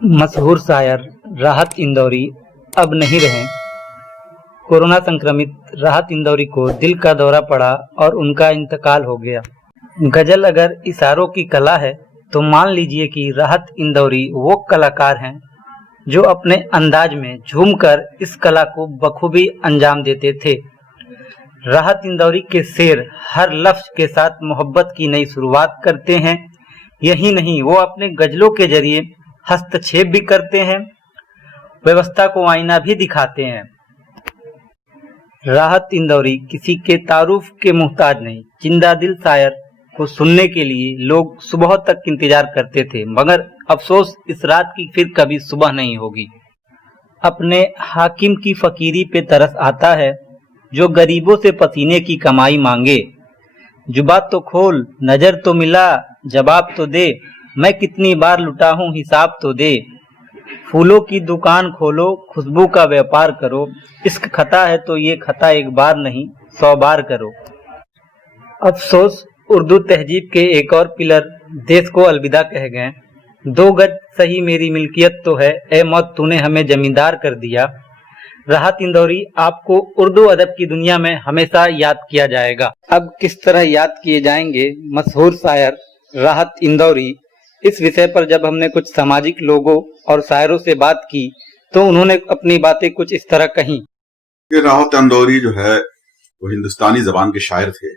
मशहूर शायर राहत इंदौरी अब नहीं रहे। कोरोना संक्रमित राहत इंदौरी को दिल का दौरा पड़ा और उनका इंतकाल हो गया। गजल अगर इशारों की कला है तो मान लीजिए कि राहत इंदौरी वो कलाकार हैं जो अपने अंदाज में झूमकर इस कला को बखूबी अंजाम देते थे। राहत इंदौरी के शेर हर लफ्ज के साथ मोहब्बत की नई शुरुआत करते हैं। यही नहीं, वो अपने गजलों के जरिए हस्तक्षेप भी करते हैं, व्यवस्था को आईना भी दिखाते हैं। राहत इंदौरी किसी के तारुफ के मुहताज नहीं। जिंदा दिल शायर को सुनने के लिए लोग सुबह तक इंतजार करते थे, मगर अफसोस इस रात की फिर कभी सुबह नहीं होगी। अपने हाकिम की फकीरी पे तरस आता है जो गरीबों से पसीने की कमाई मांगे। जुबान तो खोल, नजर तो मिला, जवाब तो दे, मैं कितनी बार लुटा हूँ हिसाब तो दे। फूलों की दुकान खोलो, खुशबू का व्यापार करो, इश्क खता है तो ये खता एक बार नहीं 100 बार करो। अफसोस उर्दू तहजीब के एक और पिलर देश को अलविदा कह गए। 2 गज सही मेरी मिल्कियत तो है, ए मौत तूने हमें जमींदार कर दिया। राहत इंदौरी आपको उर्दू अदब की दुनिया में हमेशा याद किया जाएगा। अब किस तरह याद किए जाएंगे मशहूर शायर राहत इंदौरी, इस विषय पर जब हमने कुछ सामाजिक लोगों और शायरों से बात की तो उन्होंने अपनी बातें कुछ इस तरह कही। ये राहत इंदौरी जो है वो हिंदुस्तानी जबान के शायर थे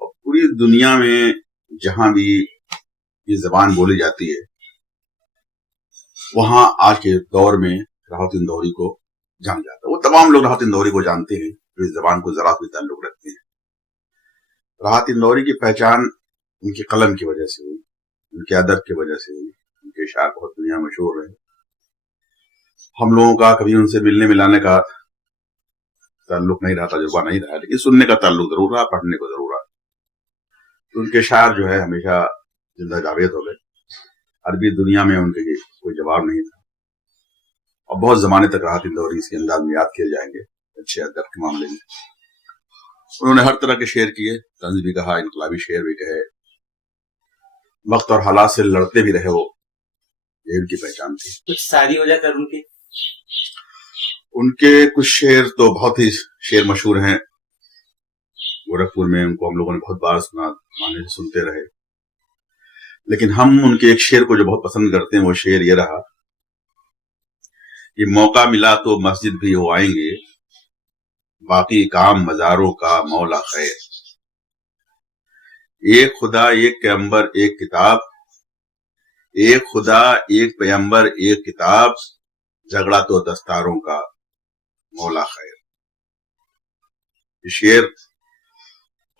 और पूरी दुनिया में जहां भी ये जबान बोली जाती है वहां आज के दौर में राहत इंदौरी को जाना जाता है। वो तमाम लोग राहत इंदौरी को जानते हैं जो इस जबान को जरा भी ताल्लुक रखते हैं। राहत इंदौरी की पहचान उनके कलम की वजह से हुई, उनके अदब की वजह से हुई। उनके शायर बहुत दुनिया में मशहूर रहे। हम लोगों का कभी उनसे मिलने मिलाने का ताल्लुक नहीं रहा, तजुर्बा नहीं रहा, लेकिन सुनने का ताल्लुक जरूर रहा, पढ़ने को जरूर रहा। तो उनके शायर जो है हमेशा जिंदा जावेद हो गए। अरबी दुनिया में उनके कोई जवाब नहीं था और बहुत जमाने तक राहत इंदौरी इसके अंदाज में याद किए जाएंगे। अच्छे अदब के मामले में उन्होंने हर तरह के शेर किए, तंज भी कहा, इनकलाबी शेर भी कहे, वक्त और हालात से लड़ते भी रहे। वो ये उनकी पहचान थी। कुछ शायरी हो जाए उनके कुछ शेर तो बहुत ही शेर मशहूर हैं। गोरखपुर में उनको हम लोगों ने बहुत बार सुना, माने से सुनते रहे। लेकिन हम उनके एक शेर को जो बहुत पसंद करते हैं वो शेर ये रहा कि मौका मिला तो मस्जिद भी हो आएंगे, बाकी काम मजारों का मौला खैर। एक खुदा एक पैगंबर एक किताब, एक खुदा एक पैगंबर एक किताब, झगड़ा तो दस्तारों का मौला खैर। शेर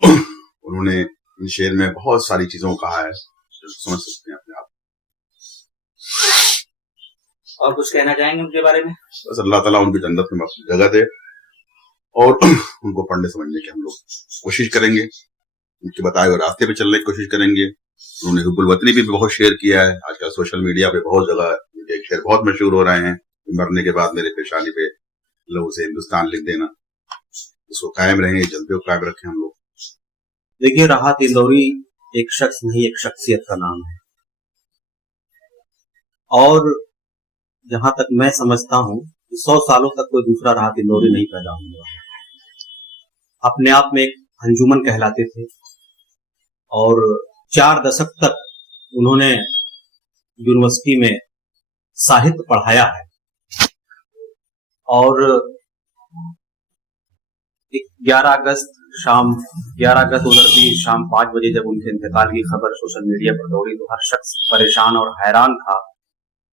उन्होंने इन शेर में बहुत सारी चीजों को कहा है, समझ सकते हैं अपने आप। और कुछ कहना चाहेंगे उनके बारे में? बस अल्लाह ताला उनकी जन्नत में जगह दे और उनको पढ़ने समझने की हम लोग कोशिश करेंगे, उनके बताए हुए रास्ते पे चलने की कोशिश करेंगे। उन्होंने हुब्बुल वतनी भी बहुत शेयर किया है। आजकल सोशल मीडिया पे बहुत जगह उनके शेर बहुत मशहूर हो रहे हैं। मरने के बाद मेरे पेशानी पे लोग उसे हिंदुस्तान लिख देना, उसको कायम रहें, जज्बे को कायम रखें हम लोग। देखिए, राहत इंदौरी एक शख्स नहीं, एक शख्सियत का नाम है। और जहां तक मैं समझता हूं 100 सालों तक कोई दूसरा राहत इंदौरी नहीं पैदा हुआ। अपने आप में एक अंजुमन कहलाते थे और 4 दशक तक उन्होंने यूनिवर्सिटी में साहित्य पढ़ाया है। और 11 अगस्त 2020 शाम 5 बजे जब उनके इंतकाल की खबर सोशल मीडिया पर दौड़ी तो हर शख्स परेशान और हैरान था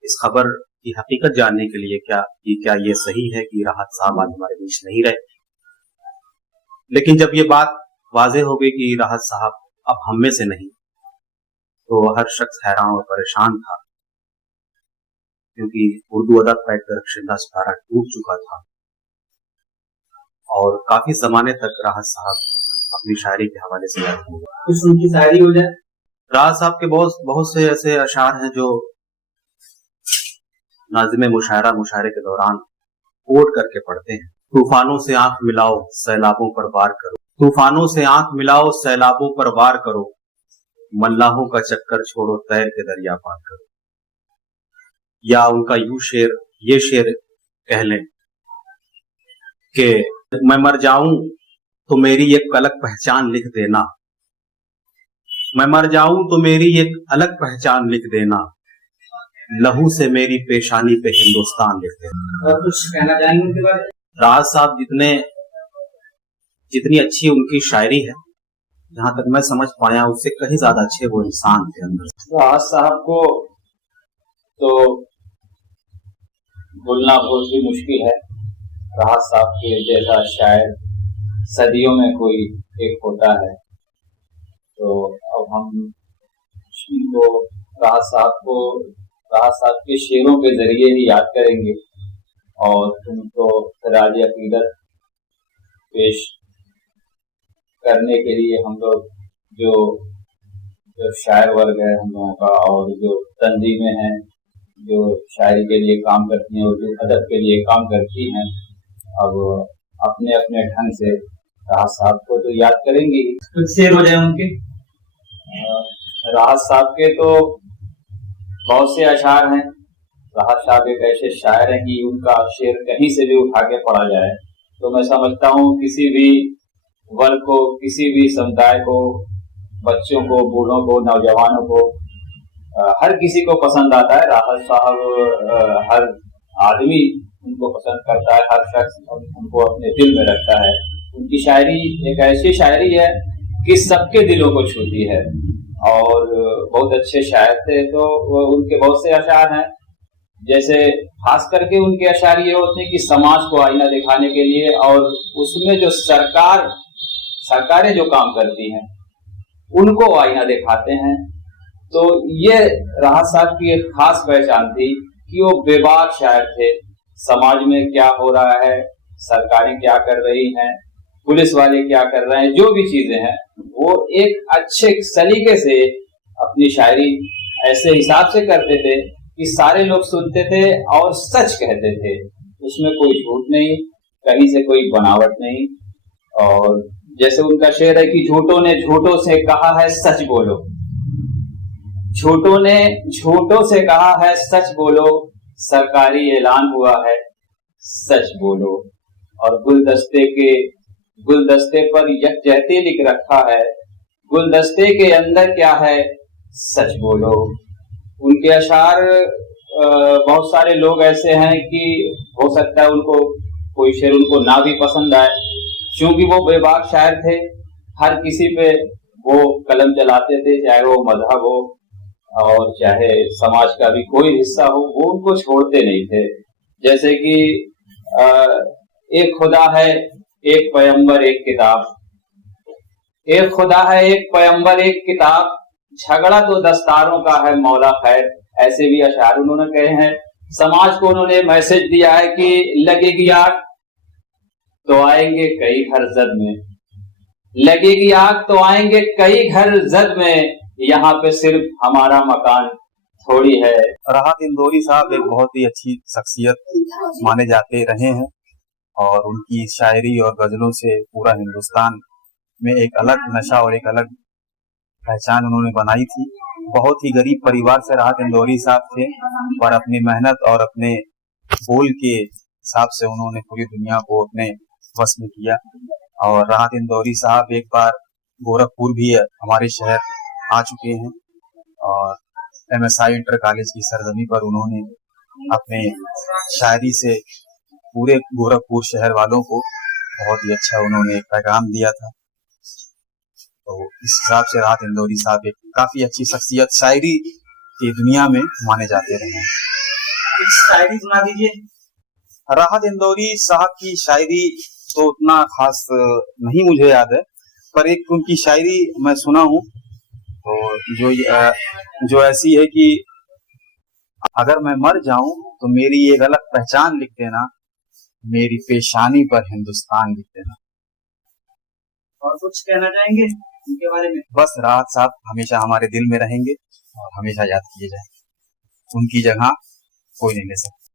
इस खबर की हकीकत जानने के लिए। क्या ये सही है कि राहत साहब आज हमारे बीच नहीं रहे? लेकिन जब ये बात वाज़ेह हो गई कि राहत साहब अब हम में से नहीं, तो हर शख्स हैरान और परेशान था, क्योंकि उर्दू अदब का एक दरख्शिंदा सितारा टूट चुका था और काफी जमाने तक राहत साहब अपनी शायरी के हवाले से याद होंगे। कुछ उनकी शायरी हो जाए। राहत साहब के बहुत से ऐसे अशार हैं जो नाज़िम मुशायरे के दौरान कोट करके पढ़ते हैं। तूफानों से आंख मिलाओ सैलाबों पर वार करो, तूफानों से आंख मिलाओ सैलाबों पर वार करो, मल्लाहों का चक्कर छोड़ो तैर के दरिया पार करो। या उनका ये शेर कह लें कि मैं मर जाऊं तो मेरी एक अलग पहचान लिख देना, मैं मर जाऊं तो मेरी एक अलग पहचान लिख देना, लहू से मेरी पेशानी पे हिंदुस्तान लिख देना। और कुछ कहना चाहेंगे उनके बारे में? राहत साहब जितनी अच्छी उनकी शायरी है, जहां तक मैं समझ पाया उससे कहीं ज्यादा अच्छे वो इंसान थे अंदर। राहत साहब को तो बोलना बहुत ही मुश्किल है। राहत साहब के जैसा शायर सदियों में कोई एक होता है। तो अब हम उनको राहत साहब के शेरों के जरिए ही याद करेंगे और उनको खराज अकीदत पेश करने के लिए हम लोग जो शायर वर्ग है हम लोगों का, और जो तंजीमें हैं जो शायरी के लिए काम करती हैं और जो अदब के लिए काम करती हैं, अब अपने अपने ढंग से राहत साहब को तो याद करेंगे। कुछ शेर हो जाए उनके? राहत साहब के तो बहुत से अशार हैं। राहत साहब एक ऐसे शायर हैं कि उनका शेर कहीं से भी उठा के पढ़ा जाए तो मैं समझता हूँ किसी भी वर्ग को, किसी भी समुदाय को, बच्चों को, बूढ़ों को, नौजवानों को, हर किसी को पसंद आता है। राहत साहब हर आदमी उनको पसंद करता है, हर शख्स उनको अपने दिल में रखता है। उनकी शायरी एक ऐसी शायरी है कि सबके दिलों को छूती है और बहुत अच्छे शायर थे। तो उनके बहुत से अशार हैं, जैसे खास करके उनके अशार ये होते हैं कि समाज को आईना दिखाने के लिए, और उसमें जो सरकारें जो काम करती हैं उनको आईना दिखाते हैं। तो ये राहत साहब की एक खास पहचान थी कि वो बेबाक शायर थे। समाज में क्या हो रहा है, सरकारें क्या कर रही हैं, पुलिस वाले क्या कर रहे हैं, जो भी चीजें हैं वो एक अच्छे सलीके से अपनी शायरी ऐसे हिसाब से करते थे कि सारे लोग सुनते थे और सच कहते थे। उसमें कोई झूठ नहीं, कहीं से कोई बनावट नहीं। और जैसे उनका शेर है कि झूठों ने झूठों से कहा है सच बोलो, झूठों ने झूठों से कहा है सच बोलो, सरकारी ऐलान हुआ है सच बोलो। और गुलदस्ते पर यकजहती लिख रखा है, गुलदस्ते के अंदर क्या है सच बोलो। उनके अशार बहुत सारे लोग ऐसे हैं कि हो सकता है उनको कोई शेर उनको ना भी पसंद आए, क्योंकि वो बेबाक शायर थे। हर किसी पे वो कलम चलाते थे, चाहे वो मजहब हो और चाहे समाज का भी कोई हिस्सा हो, वो उनको छोड़ते नहीं थे। जैसे कि एक खुदा है एक पैगंबर एक किताब, एक खुदा है एक पैगंबर एक किताब, झगड़ा तो दस्तारों का है मौला खैर। ऐसे भी अशार उन्होंने कहे हैं। समाज को उन्होंने मैसेज दिया है कि लगेगी आग तो आएंगे कई घर जद में, लगेगी आग तो आएंगे कई घर जद में, यहाँ पे सिर्फ हमारा मकान थोड़ी है। राहत इंदौरी साहब एक बहुत ही अच्छी शख्सियत माने जाते रहे हैं और उनकी शायरी और गजलों से पूरा हिंदुस्तान में एक अलग नशा और एक अलग पहचान उन्होंने बनाई थी। बहुत ही गरीब परिवार से राहत इंदौरी साहब थे, पर अपनी मेहनत और अपने बोल के हिसाब से उन्होंने पूरी दुनिया को अपने वश में किया। और राहत इंदौरी साहब एक बार गोरखपुर भी हमारे शहर आ चुके हैं और MSI इंटर कॉलेज की सरजमी पर उन्होंने अपने शायरी से पूरे गोरखपुर शहर वालों को बहुत ही अच्छा उन्होंने एक पैगाम दिया था। तो इस हिसाब से राहत इंदौरी साहब एक काफी अच्छी शख्सियत शायरी की दुनिया में माने जाते रहे हैं। शायरी सुना दीजिए। राहत इंदौरी साहब की शायरी तो उतना खास नहीं मुझे याद है, पर एक उनकी शायरी मैं सुना हूँ तो जो ऐसी है कि अगर मैं मर जाऊं तो मेरी एक अलग पहचान लिख देना, मेरी पेशानी पर हिंदुस्तान लिख देना। और कुछ कहना चाहेंगे उनके बारे में? बस राहत साहब हमेशा हमारे दिल में रहेंगे और हमेशा याद किए जाएंगे। उनकी जगह कोई नहीं ले सकता।